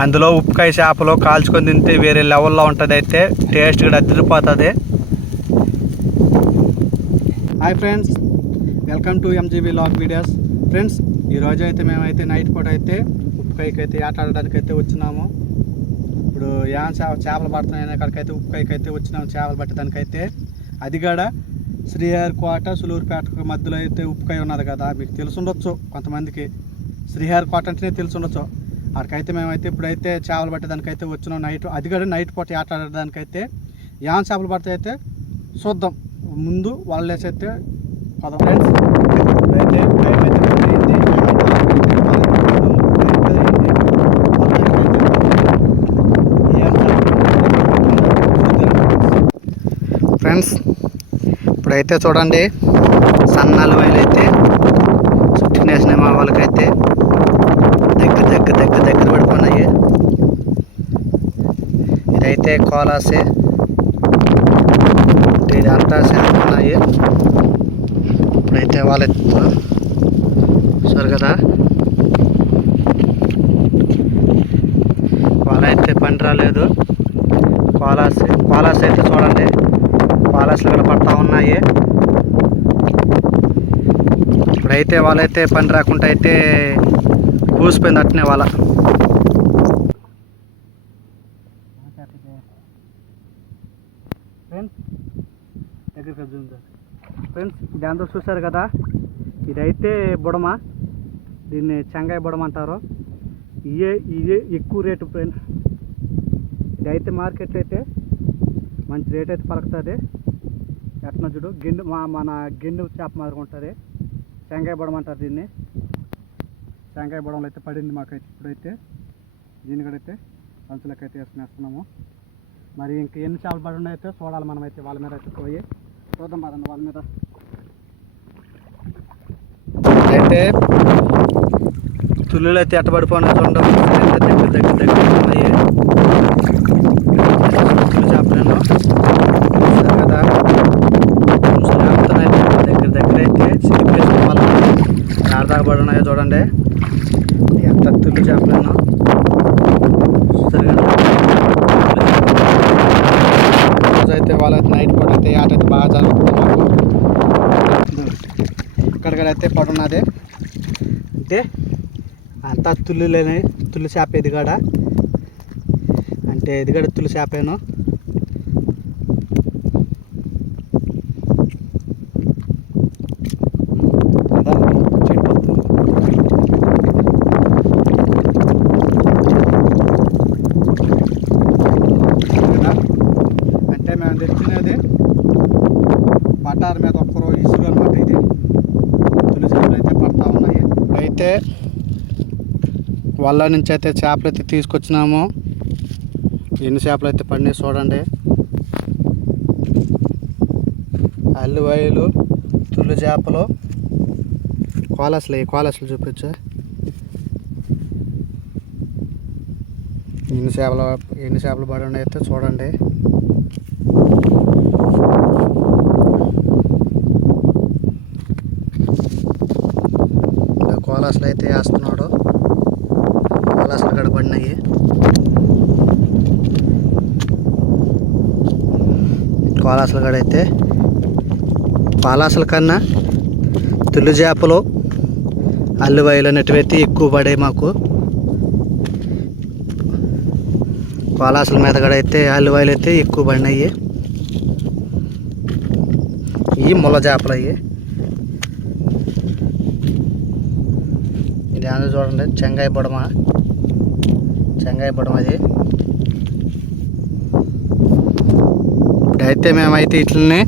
అందులో ఉప్పుకాయ చేపలు కాల్చుకొని తింటే వేరే లెవెల్లో ఉంటుంది అయితే టేస్ట్ కూడా అదిరిపోతుంది. Hi friends welcome to MGB vlog videos friends ఈరోజు అయితే మేమైతే నైట్ పూట అయితే ఉప్పుకాయకి అయితే ఆట ఆడడానికి అయితే వచ్చినాము. ఇప్పుడు ఏం చేప చేపలు పడుతున్నాయని అక్కడికైతే ఉప్పుకాయకి అయితే వచ్చినాము చేపలు పట్టడానికైతే. అది కూడా శ్రీహరికోట సులూరుపేట మధ్యలో అయితే ఉప్పుకాయ ఉన్నది కదా మీకు తెలుసుండొచ్చు కొంతమందికి. శ్రీహరికోట అంటేనే తెలుసుండొచ్చు అక్కడికైతే మేమైతే ఇప్పుడైతే చేపలు పట్టేదానికైతే వచ్చినాం. నైట్ అది కూడా నైట్ పూట ఆట ఆడడానికైతే యాన్ చేపలు పడితే అయితే చూద్దాం. ముందు వాళ్ళు వేసైతే పదం ఫ్రెండ్స్ టైం అయితే ఫ్రెండ్స్ ఇప్పుడైతే చూడండి. సన్నాలు వైలు అయితే చుట్టినేసిన మా వాళ్ళకైతే దగ్గర దగ్గర దగ్గర పడిపోయినాయి. ఇదైతే కోలాసే ఇది అంతా ఉన్నాయి ఇప్పుడైతే వాళ్ళు సరే కదా? వాళ్ళైతే పని రాలేదు. కోలాస్ కోలాస్ అయితే చూడండి. కోలాస్లు కూడా పడతా ఉన్నాయి. ఇప్పుడైతే వాళ్ళైతే పని రాకుండా అయితే కూసిపోయింది అట్నే వాళ్ళ. ఫ్రెండ్స్ దగ్గరికి జూమ్ ఫ్రెండ్స్ ఇది అందరూ చూశారు కదా? ఇదైతే బుడమ దీన్ని చెంగాయ బుడమ అంటారు. ఇయే ఇదే ఎక్కువ రేటు ఫ్రెండ్స్ ఇదైతే మార్కెట్లో అయితే మంచి రేట్ అయితే పలుకుతుంది. ఎట్లా చూడు గిన్నె మా మన గిన్నె చేప మాదిరి ఉంటుంది. చెంగాయ బుడమ అంటారు దీన్ని. చెంగాయ బుడంలో అయితే పడింది మాకైతే ఇప్పుడైతే. దీనికడైతే కూడా అయితే వేసుకునేస్తున్నాము మరి ఇంక ఎన్ని చేపలు పడి ఉన్నాయో అయితే చూడాలి మనం అయితే వాళ్ళ మీద అయితే పోయి. చూద్దాం పదండి వాళ్ళ మీద. అయితే తుల్లులు అయితే ఎట్టబడిపోయినా చూడండి. దగ్గర దగ్గర దగ్గర ఉన్నాయి తుల్లు చేపలేను కదా. దగ్గర దగ్గర అయితే సిలిపేసుకోవాలి ఆడదాకా పడి ఉన్నాయో చూడండి. ఎంత చేపలన్నా చేపలేను చూసారు రోజు అయితే వాళ్ళైతే నైట్ పూట అయితే ఆట అయితే బాగా జరుగుతుంది మాకు. ఇక్కడికైతే పడున్నది. అంటే అంతా తుల్లులేని తుల్లి చేప ఎదిగాడ? అంటే ఇది కూడా తుల్లి చేపేను కదా, చెట్టు వస్తుంది. కదా అంటే మేము తెచ్చినది బట్టారు మీద ఒక్కరో ఇసురు అనమాట ఇది తులసిలు అయితే పడతా ఉన్నాయి అయితే వల్ల నుంచి అయితే చేపలు అయితే తీసుకొచ్చినాము. ఎన్ని చేపలు అయితే పడినాయి చూడండి. అల్లివాయలు తుల్లు చేపలు కోలసలు ఈ కోలసలు చూపించు. ఎన్ని చేపలు ఎన్ని చేపలు పడి ఉన్నాయి అయితే చూడండి. ఇంకా అయితే వేస్తున్నాడు కోలాసలు గడపడినాయి. కోలాసల గడైతే. కోలాసల కన్నా తుల్లి చేపలు అల్లువాయిలు అనేటివైతే ఎక్కువ పడాయి మాకు. కోలాసల మీద కూడా అయితే అల్లువాయిలు అయితే ఎక్కువ పడినాయి. ఇవి ముళ్ళ చేపలు అయ్యి. ఇది చూడండి. చెంగాయ బుడమ. చెంగాయ బుడమ అది ఇప్పుడైతే మేమైతే ఇట్లనే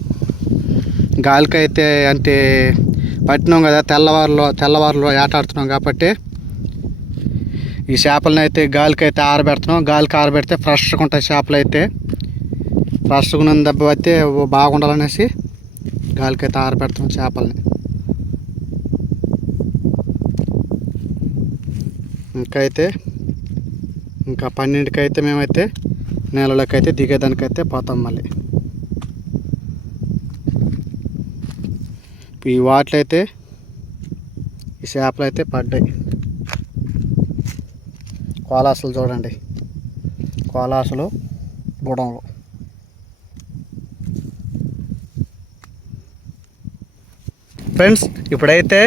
గాలికైతే అయితే అంటే పట్టినాం కదా తెల్లవారులో తెల్లవారులో ఆటాడుతున్నాం కాబట్టి ఈ చేపలను అయితే గాలికైతే ఆరబెడుతున్నాం. గాలికి ఆరబెడితే ఫ్రెష్గా ఉంటాయి చేపలు అయితే ఫ్రెష్గా ఉన్న దెబ్బ అయితే బాగుండాలనేసి గాలికైతే ఆరబెడుతున్నాం చేపలని. ఇంకా అయితే ఇంకా పన్నెండుకి అయితే మేమైతే నేలలోకి అయితే దిగేదానికైతే పోతాం మళ్ళీ. ఈ వాటిలో అయితే ఈ చేపలు అయితే పడ్డాయి. కోలాసులు చూడండి. కోలాసులు బుడంలు ఫ్రెండ్స్ ఇప్పుడైతే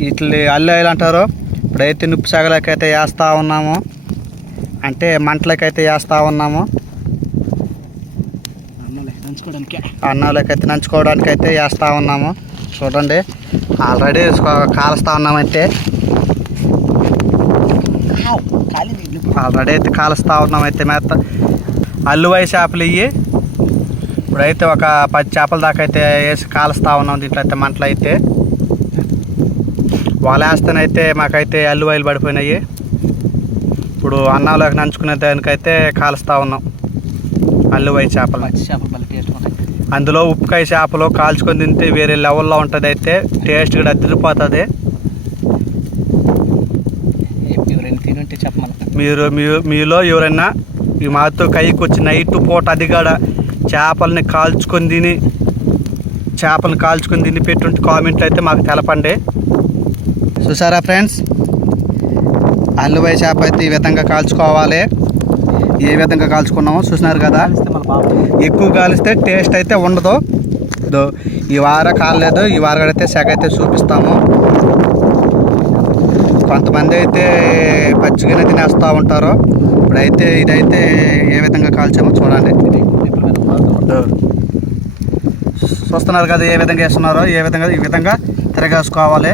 వీటిని అల్లాయిలు అంటారు ఇప్పుడైతే నిప్పు సగలకైతే వేస్తూ ఉన్నాము. అంటే మంటలకైతే వేస్తూ ఉన్నాము. అన్నాలకైతే నంచుకోవడానికి. అయితే వేస్తూ ఉన్నాము. చూడండి ఆల్రెడీ కాలుస్తూ ఉన్నామంటే. కాలింది ఆల్రెడీ అయితే కాలుస్తూ ఉన్నాం అయితే మేత. అల్లువై చేపలు ఇవి ఇప్పుడైతే ఒక పది చేపల దాకా అయితే వేసి కాలుస్తూ ఉన్నాం దీంట్లో అయితే మంటలు అయితే వలేస్తేనైతే మాకైతే అల్లువైలు పడిపోయినాయి. ఇప్పుడు అన్నంలోకి నంచుకునే దానికైతే కాలుస్తూ ఉన్నాం. అల్లువై చేపలు. అందులో ఉప్పుకాయ చేపలు కాల్చుకొని తింటే వేరే లెవెల్లో ఉంటుంది అయితే టేస్ట్ కూడా అదిరిపోతుంది మీరు మీ మీలో ఎవరైనా ఈ మాతో కైకి వచ్చి నైట్ పూట అది కూడా చేపల్ని కాల్చుకొని తిని చేపలను కాల్చుకొని తిని పెట్టుంటే కామెంట్లు అయితే మాకు తెలపండి. చూసారా ఫ్రెండ్స్? అల్లువై చేప అయితే ఈ విధంగా కాల్చుకోవాలి. ఏ విధంగా కాల్చుకున్నామో చూసినారు కదా? ఎక్కువ కాలిస్తే టేస్ట్ అయితే ఉండదు. ఇదో ఈ వార కాలేదు ఈ వారం అయితే సెగ అయితే చూపిస్తాము. కొంతమంది అయితే పచ్చిగానే తినేస్తూ ఉంటారు. ఇప్పుడైతే ఇదైతే ఏ విధంగా కాల్చామో చూడండి. చూస్తున్నారు కదా ఏ విధంగా వేస్తున్నారో? ఏ విధంగా ఈ విధంగా తిరగేసుకోవాలి.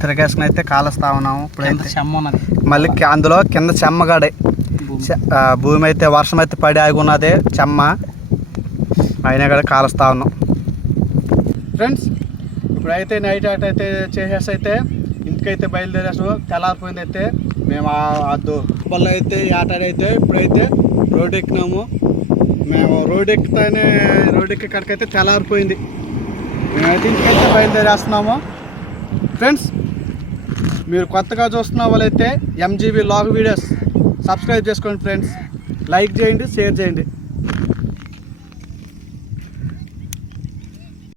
తిరగేసుకుని అయితే కాలుస్తా ఉన్నాము. చెమ్మ ఉన్నది. మళ్ళీ అందులో కింద చెమ్మగాడే. భూమి. అయితే వర్షం అయితే పడి ఆగి ఉన్నది చెమ్మ. అయినా కూడా కాలుస్తా ఉన్నాం. ఫ్రెండ్స్ ఇప్పుడైతే నైట్ అవుట్ అయితే చేసేసి అయితే ఇంటికైతే బయలుదేరేసాము తెల్లారిపోయింది అయితే మేము అద్దు వల్ల అయితే ఈ ఆట అయితే ఇప్పుడైతే రోడ్ ఎక్కినాము. మేము రోడ్ ఎక్కుతానే రోడ్ ఎక్కే కాడికైతే తెల్లారిపోయింది. మేమైతే ఇంటికైతే బయలుదేరేస్తున్నాము. ఫ్రెండ్స్ మీరు కొత్తగా చూస్తున్న వాళ్ళైతే ఎంజీబీ లాగ్ వీడియోస్ సబ్స్క్రైబ్ చేసుకోండి ఫ్రెండ్స్ లైక్ చేయండి షేర్ చేయండి.